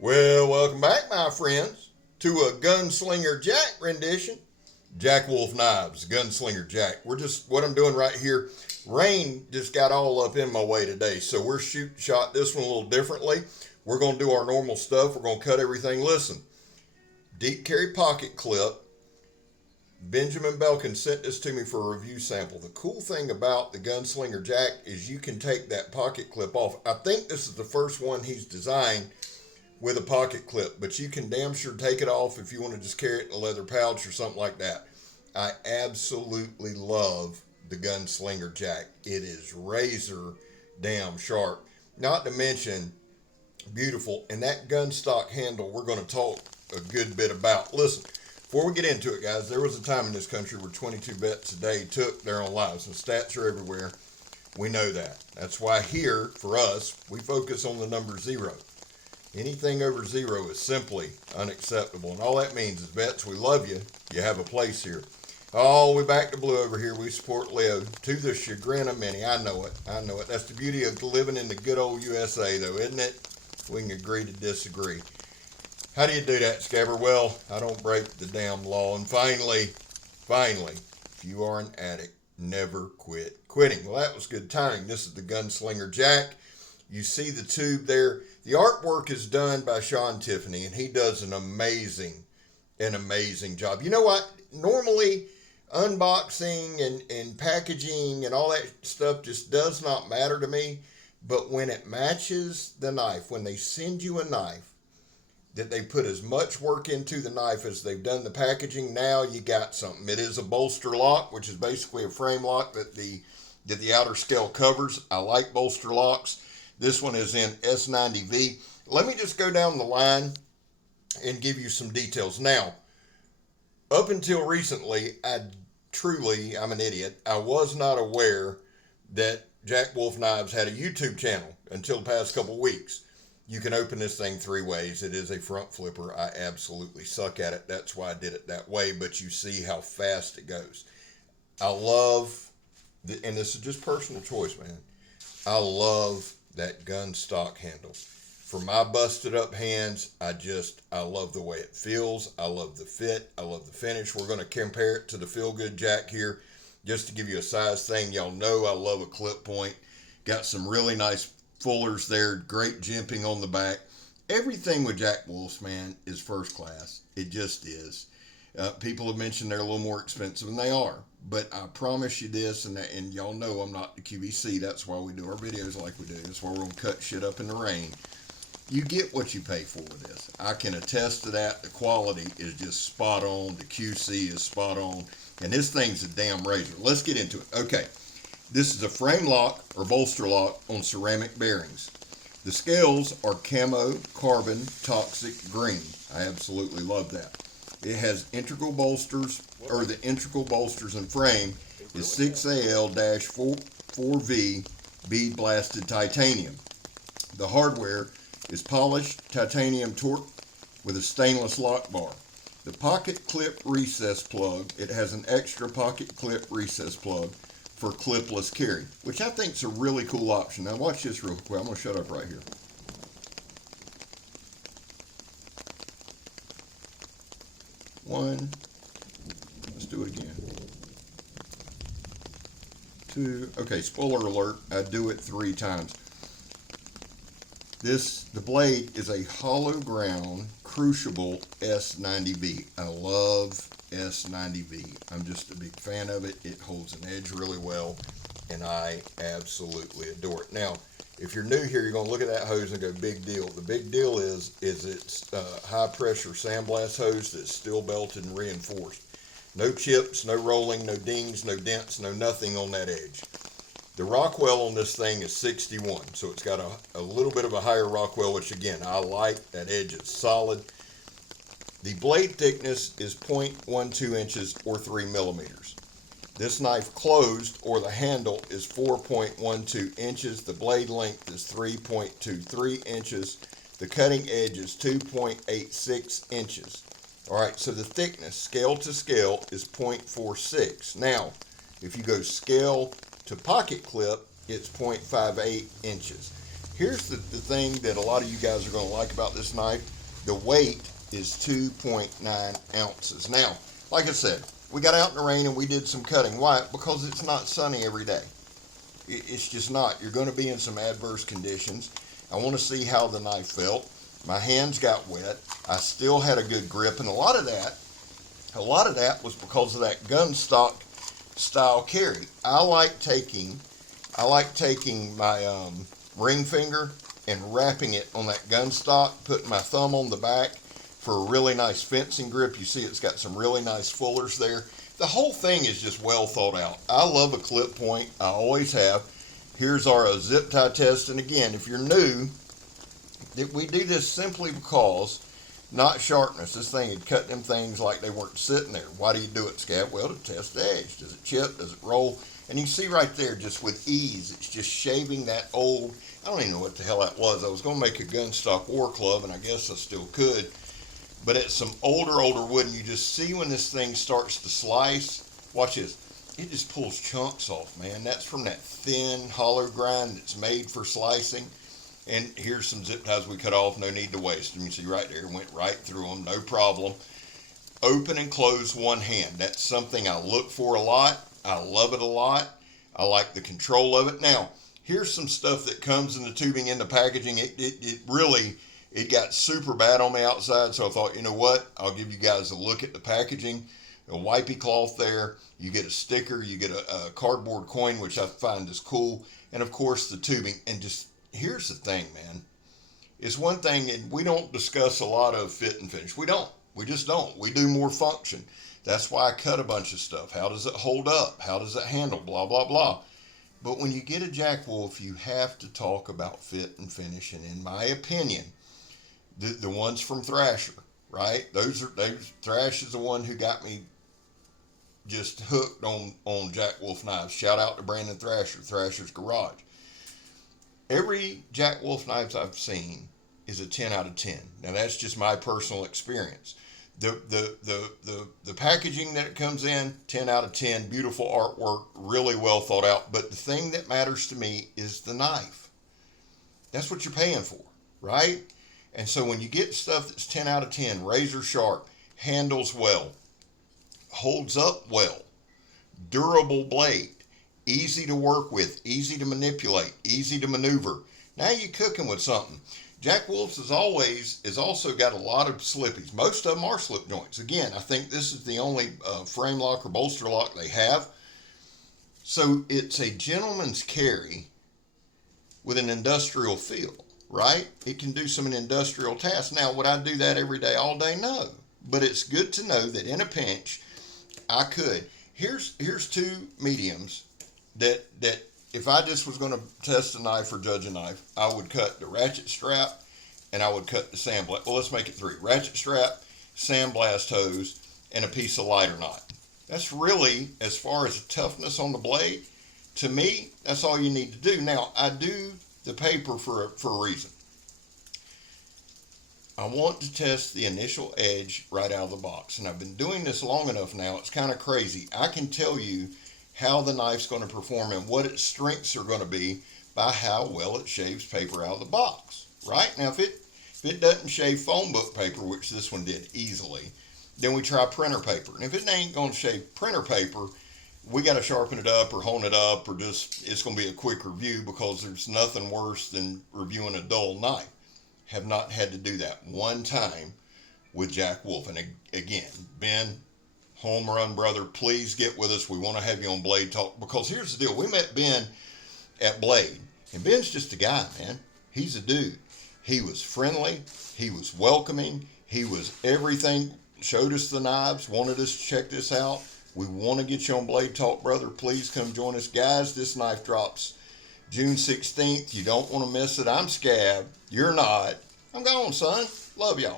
Well, welcome back, my friends, to a Gunslinger Jack rendition. Jack Wolf Knives, Gunslinger Jack. What I'm doing right here. Rain just got all up in my way today, so we're shot this one a little differently. We're going to do our normal stuff. We're going to cut everything. Listen, deep carry pocket clip. Benjamin Belkin sent this to me for a review sample. The cool thing about the Gunslinger Jack is you can take that pocket clip off. I think this is the first one he's designed with a pocket clip, but you can damn sure take it off if you want to just carry it in a leather pouch or something like that. I absolutely love the Gunslinger Jack. It is razor damn sharp. Not to mention beautiful. And that gun stock handle we're going to talk a good bit about. Listen, before we get into it, guys, there was a time in this country where 22 vets a day took their own lives, and stats are everywhere. We know that. That's why here, for us, we focus on the number 0. Anything over 0 is simply unacceptable. And all that means is, vets, we love you. You have a place here. Oh, we back to blue over here. We support Leo to the chagrin of many. I know it. I know it. That's the beauty of living in the good old USA, though, isn't it? We can agree to disagree. How do you do that, Scabber? Well, I don't break the damn law. And finally, if you are an addict, never quit quitting. Well, that was good timing. This is the Gunslinger Jack. You see the tube there. The artwork is done by Sean Tiffany, and he does an amazing job. You know what? Normally, unboxing and packaging and all that stuff just does not matter to me. But when it matches the knife, when they send you a knife, that they put as much work into the knife as they've done the packaging, now you got something. It is a bolster lock, which is basically a frame lock that the outer scale covers. I like bolster locks. This one is in S90V. Let me just go down the line and give you some details. Now, up until recently, I'm an idiot. I was not aware that Jack Wolf Knives had a YouTube channel until the past couple weeks. You can open this thing 3 ways. It is a front flipper. I absolutely suck at it. That's why I did it that way, but you see how fast it goes. I love, and this is just personal choice, man. I love that gun stock handle. For my busted up hands, I love the way it feels. I love the fit. I love the finish. We're going to compare it to the Feel Good Jack here, just to give you a size thing. Y'all know I love a clip point. Got some really nice fullers there. Great jimping on the back. Everything with Jack Wolf's, man, is first class. It just is. People have mentioned they're a little more expensive, and they are. But I promise you this, and y'all know I'm not the QVC. That's why we do our videos like we do. That's why we're going to cut shit up in the rain. You get what you pay for with this. I can attest to that. The quality is just spot on. The QC is spot on. And this thing's a damn razor. Let's get into it. Okay. This is a frame lock or bolster lock on ceramic bearings. The scales are camo, carbon, toxic, green. I absolutely love that. It has integral bolsters, or the integral bolsters and frame is 6AL-4V bead blasted titanium. The hardware is polished titanium torque with a stainless lock bar. The pocket clip recess plug, it has an extra pocket clip recess plug for clipless carry, which I think is a really cool option. Now watch this real quick. I'm going to shut up right here. One. Let's do it again. 2. Okay, spoiler alert. I do it 3 times. The blade is a hollow ground Crucible S90V. I love S90V. I'm just a big fan of it. It holds an edge really well, and I absolutely adore it. Now, if you're new here, you're going to look at that hose and go, big deal. The big deal is it's high pressure sandblast hose that's steel belted and reinforced. No chips, no rolling, no dings, no dents, no nothing on that edge. The Rockwell on this thing is 61, so it's got a little bit of a higher Rockwell, which again, I like. That edge is solid. The blade thickness is 0.12 inches or 3 millimeters. This knife closed, or the handle, is 4.12 inches. The blade length is 3.23 inches. The cutting edge is 2.86 inches. All right, so the thickness, scale to scale, is 0.46. Now, if you go scale to pocket clip, it's 0.58 inches. Here's the thing that a lot of you guys are going to like about this knife. The weight is 2.9 ounces. Now, like I said, we got out in the rain and we did some cutting. Why? Because it's not sunny every day. It's just not. You're going to be in some adverse conditions. I want to see how the knife felt. My hands got wet. I still had a good grip, and a lot of that was because of that gun stock style carry. I like taking my ring finger and wrapping it on that gun stock, putting my thumb on the back for a really nice fencing grip. You see it's got some really nice fullers there. The whole thing is just well thought out. I love a clip point. I always have. Here's our zip tie test. And again, if you're new, we do this simply because, not sharpness. This thing had cut them things like they weren't sitting there. Why do you do it, Scab? Well, to test the edge. Does it chip? Does it roll? And you see right there, just with ease, it's just shaving that old, I don't even know what the hell that was. I was going to make a gun stock war club, and I guess I still could. But it's some older wood, and you just see when this thing starts to slice. Watch this. It just pulls chunks off, man. That's from that thin, hollow grind that's made for slicing. And here's some zip ties we cut off. No need to waste them. You see right there. Went right through them. No problem. Open and close one hand. That's something I look for a lot. I love it a lot. I like the control of it. Now, here's some stuff that comes in the tubing, in the packaging. It got super bad on the outside, so I thought, you know what? I'll give you guys a look at the packaging. A wipey cloth there. You get a sticker. You get a cardboard coin, which I find is cool. And, of course, the tubing. And just, here's the thing, man. It's one thing, and we don't discuss a lot of fit and finish. We don't. We just don't. We do more function. That's why I cut a bunch of stuff. How does it hold up? How does it handle? Blah, blah, blah. But when you get a Jack Wolf, you have to talk about fit and finish. And in my opinion, the ones from Thrasher, right? Thrash is the one who got me just hooked on Jack Wolf knives. Shout out to Brandon Thrasher, Thrasher's Garage. Every Jack Wolf knives I've seen is a 10 out of 10. Now that's just my personal experience. The packaging that it comes in, 10 out of 10, beautiful artwork, really well thought out. But the thing that matters to me is the knife. That's what you're paying for, right? And so when you get stuff that's 10 out of 10, razor sharp, handles well, holds up well, durable blade, easy to work with, easy to manipulate, easy to maneuver. Now you're cooking with something. Jack Wolf's has also got a lot of slippies. Most of them are slip joints. Again, I think this is the only frame lock or bolster lock they have. So it's a gentleman's carry with an industrial feel, right? It can do some industrial tasks. Now, would I do that every day, all day? No. But it's good to know that in a pinch, I could. Here's two mediums that if I just was going to test a knife or judge a knife, I would cut the ratchet strap and I would cut the sandblast. Well, let's make it three. Ratchet strap, sandblast hose, and a piece of lighter knot. That's really, as far as toughness on the blade, to me, that's all you need to do. Now, I do the paper for a reason. I want to test the initial edge right out of the box. And I've been doing this long enough now, it's kind of crazy. I can tell you how the knife's going to perform and what its strengths are going to be by how well it shaves paper out of the box, right? Now, if it doesn't shave phone book paper, which this one did easily, then we try printer paper. And if it ain't going to shave printer paper, we got to sharpen it up or hone it up, or just, it's going to be a quick review, because there's nothing worse than reviewing a dull knife. Have not had to do that one time with Jack Wolf. And again, Ben, home run brother, please get with us. We want to have you on Blade Talk, because here's the deal. We met Ben at Blade, and Ben's just a guy, man. He's a dude. He was friendly. He was welcoming. He was everything. Showed us the knives, wanted us to check this out. We want to get you on Blade Talk, brother. Please come join us. Guys, this knife drops June 16th. You don't want to miss it. I'm Scab. You're not. I'm gone, son. Love y'all.